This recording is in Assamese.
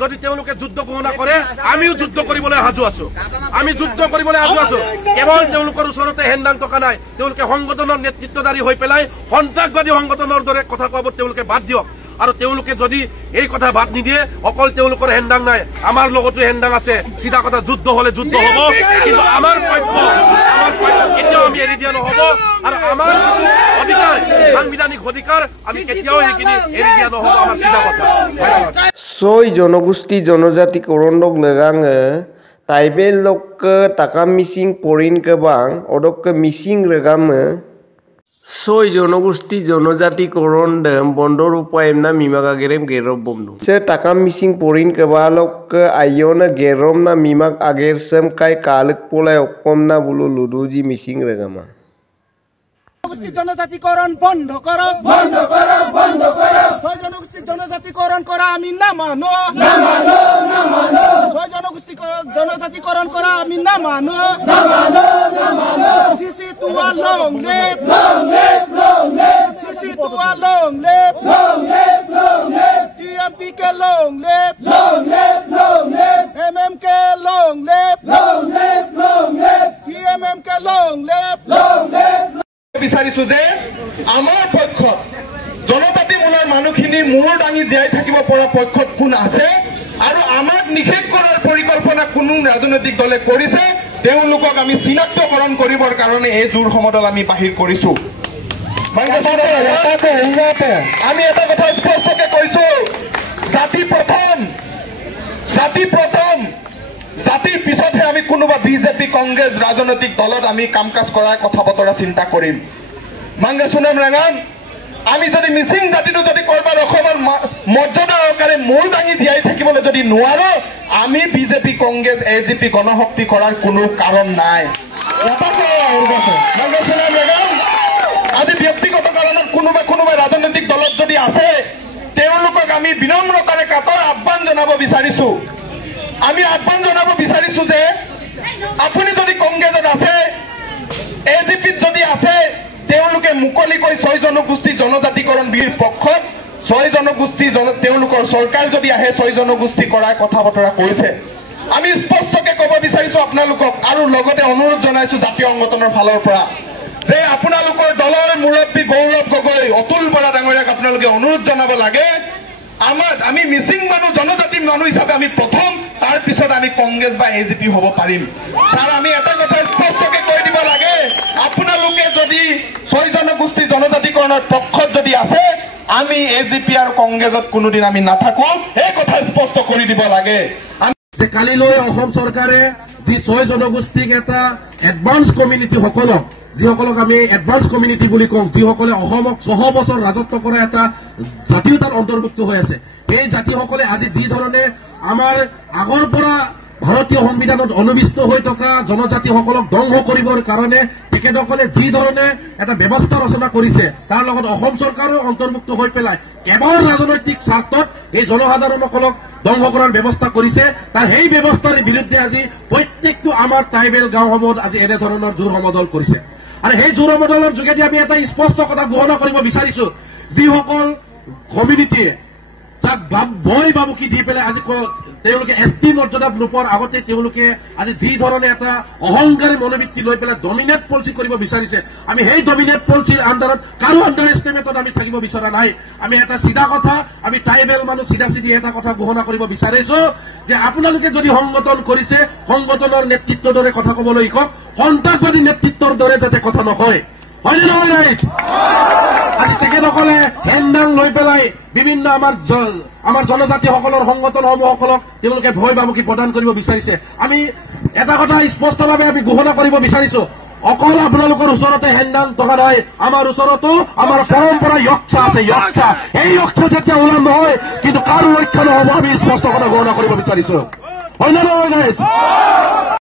যদি তেওঁলোকে যুদ্ধ ঘোষণা কৰে আমিও যুদ্ধ কৰিবলৈ সাজু আছো আমি যুদ্ধ কৰিবলৈ সাজু আছো কেৱল তেওঁলোকৰ ওচৰতে হেণ্ডাং টকা নাই তেওঁলোকে সংগঠনৰ নেতৃত্বদাৰী হৈ পেলাই সন্ত্ৰাসবাদী সংগঠনৰ দৰে কথা কোৱাব তেওঁলোকে বাদ দিয়ক আৰু তেওঁলোকে যদি এই কথা বাদ নিদিয়ে অকল তেওঁলোকৰ হেণ্ডাং নাই আমাৰ লগতো হেণ্ডাং আছে সিধা কথা যুদ্ধ হলে যুদ্ধ হ'ব কিন্তু আমাৰ পক্ষ কেতিয়াও আমি এৰি দিয়া নহব আৰু আমাৰ অধিকাৰ সাংবিধানিক অধিকাৰ আমি কেতিয়াও এইখিনি এৰি দিয়া নহব আমাৰ সিধা কথা ছয় জনগোষ্ঠী জনজাতি করন্দক লেগাঙে তাইবেল লক টাকা মিসিং পরিন কেবাং অদক মিসিং রেগামে ছয় জনগোষ্ঠী জনজাতি করন্ড বন্দর উপায় না মিমাকা গেরেম গেরব বমদু সে টাকা মিসিং পরিন কেবালক আইয়না গেরম না মিমাক আগের সেম কাই কালক পোলাই অকম না বুলো লুডুজি মিসিং রেগামা জনজাতিকরণ বন্ধ করো বন্ধ করো বন্ধ করো ছয় জনগোষ্ঠী জনজাতিকরণ করা আমি না মানো না মানো না মানো ছয় জনগোষ্ঠী জনজাতিকরণ করা আমি না মানো না মানো না মানো সিসি তুয়া লং লেপ সিসি তুয়া লং লেপ টিএমপি কে লং লেপ এমএম কে লং লেপ টিএমএম কে লং লেপ বিচাৰিছো যে আমাৰ পক্ষত জনজাতিমূলৰ মানুহখিনি মূৰ দাঙি জীয়াই থাকিব পৰা পক্ষত কোন আছে আৰু আমাক নিষেধ কৰাৰ পৰিকল্পনা কোনো ৰাজনৈতিক দলে কৰিছে তেওঁলোকক আমি চিনাক্তকৰণ কৰিবৰ কাৰণে এই জোৰ সমদল আমি বাহিৰ কৰিছো আমি এটা কথা স্পষ্টকে কৈছো জাতি প্ৰথম জাতিৰ পিছতহে আমি কোনোবা বিজেপি কংগ্ৰেছ ৰাজনৈতিক দলত আমি কাম কাজ কৰাৰ কথা বতৰা চিন্তা কৰিম মাংগে সুনাম ৰাঙান আমি যদি মিচিং জাতিটো যদি কৰবাৰ অসমৰ মৰ্যাদা সহকাৰে মূৰ দাঙি জীয়াই থাকিবলৈ যদি নোৱাৰো আমি বিজেপি কংগ্ৰেছ এজিপি গণশক্তি কৰাৰ কোনো কাৰণ নাই মাংগে সুনাম ৰাঙান আজি ব্যক্তিগত কাৰণত কোনোবা ৰাজনৈতিক দলত যদি আছে তেওঁলোকক আমি বিনম্ৰতাৰে কাতৰ আহ্বান জনাব বিচাৰিছো আমি আহ্বান জনাব বিচাৰিছো যে আপুনি যদি কংগ্ৰেছত আছে এজিপিত যদি আছে তেওঁলোকে মুকলিকৈ ছয় জনগোষ্ঠী জনজাতিকৰণ বিৰ পক্ষত ছয় জনগোষ্ঠী তেওঁলোকৰ চৰকাৰ যদি আহে ছয় জনগোষ্ঠী কৰাৰ কথা বতৰা কৈছে আমি স্পষ্টকে ক'ব বিচাৰিছো আপোনালোকক আৰু লগতে অনুৰোধ জনাইছো জাতীয় সংগঠনৰ ফালৰ পৰা যে আপোনালোকৰ দলৰ মুৰব্বী গৌৰৱ গগৈ অতুল বৰা ডাঙৰীয়াক আপোনালোকে অনুৰোধ জনাব লাগে আমি মিচিং মানুহ জনজাতি মানুহ হিচাপে আমি প্ৰথম তাৰ পিছত আমি কংগ্ৰেছ বা এজিপি হ'ব পাৰিম ছাৰ আমি এটা কথা স্পষ্টকে কৈ দিব লাগে আপোনালোকে যদি ছয় জনগোষ্ঠী জনজাতিকৰণৰ পক্ষত যদি আছে আমি এজিপি আৰু কংগ্ৰেছত কোনোদিন আমি নাথাকো এই কথা স্পষ্ট কৰি দিব লাগে কালিলৈ অসম চৰকাৰে যি ছয় জনগোষ্ঠীক এটা এডভান্স কমিউনিটি যিসকলক আমি এডভান্স কমিউনিটি বুলি কওঁ যিসকলে অসমক 6 বছৰ ৰাজত্ব কৰা এটা জাতীয়তাৰ অন্তৰ্ভুক্ত হৈ আছে এই জাতিসকলে আজি যি ধৰণে আমাৰ আগৰ পৰা ভাৰতীয় সংবিধানত অনুবিষ্ট হৈ থকা জনজাতিসকলক ধ্বংস কৰিবৰ কাৰণে তেখেতসকলে যি ধৰণে এটা ব্যৱস্থা ৰচনা কৰিছে তাৰ লগত অসম চৰকাৰো অন্তৰ্ভুক্ত হৈ পেলাই কেৱল ৰাজনৈতিক স্বাৰ্থত এই জনসাধাৰণসকলক ধ্বংস কৰাৰ ব্যৱস্থা কৰিছে তাৰ সেই ব্যৱস্থাৰ বিৰুদ্ধে আজি প্ৰত্যেকটো আমাৰ ট্ৰাইবেল গাঁওসমূহত আজি এনে ধৰণৰ জোৰ সমদল কৰিছে আৰু সেই জোৰ সমদলৰ যোগেদি আমি এটা স্পষ্ট কথা ঘোষণা কৰিব বিচাৰিছো যিসকল কমিউনিটিয়ে যাক ভয় বাবুকি দি পেলাই আজি তেওঁলোকে এছটি মৰ্যাদা নোপোৱাৰ আগতে তেওঁলোকে আজি যি ধৰণে এটা অহংকাৰী মনোবৃত্তি লৈ পেলাই ডমিনেট পলিচি কৰিব বিচাৰিছে আমি সেই ডমিনেট পলিচিৰ আণ্ডাৰত কাৰো আণ্ডাৰ এষ্টিমেটত আমি থাকিব বিচৰা নাই আমি এটা চিধা কথা আমি ট্ৰাইবেল মানুহ চিধা এটা কথা ঘোষণা কৰিব বিচাৰিছো যে আপোনালোকে যদি সংগঠন কৰিছে সংগঠনৰ নেতৃত্বৰ দৰে কথা ক'বলৈ শিকক সন্ত্ৰাসবাদী নেতৃত্বৰ দৰে যাতে কথা নকয় হয়নে নহয় ৰাইজ আজি তেখেতসকলে হেণ্ডাং লৈ পেলাই বিভিন্ন আমাৰ জনজাতিসকলৰ সংগঠনসমূহসকলক তেওঁলোকে ভয় বাবুকি প্ৰদান কৰিব বিচাৰিছে আমি এটা কথা স্পষ্টভাৱে আমি ঘোষণা কৰিব বিচাৰিছো অকল আপোনালোকৰ ওচৰতে হেণ্ডাং টকা নাই আমাৰ ওচৰতো আমাৰ পৰম্পৰা য়ক্ষা আছে য়ক্ষা এই য়ক্ষা যেতিয়া ওলাম নহয় কিন্তু কাৰো ৰক্ষা নহ'ব আমি স্পষ্ট কথা ঘোষণা কৰিব বিচাৰিছো হয় নে নহয় ৰাইজ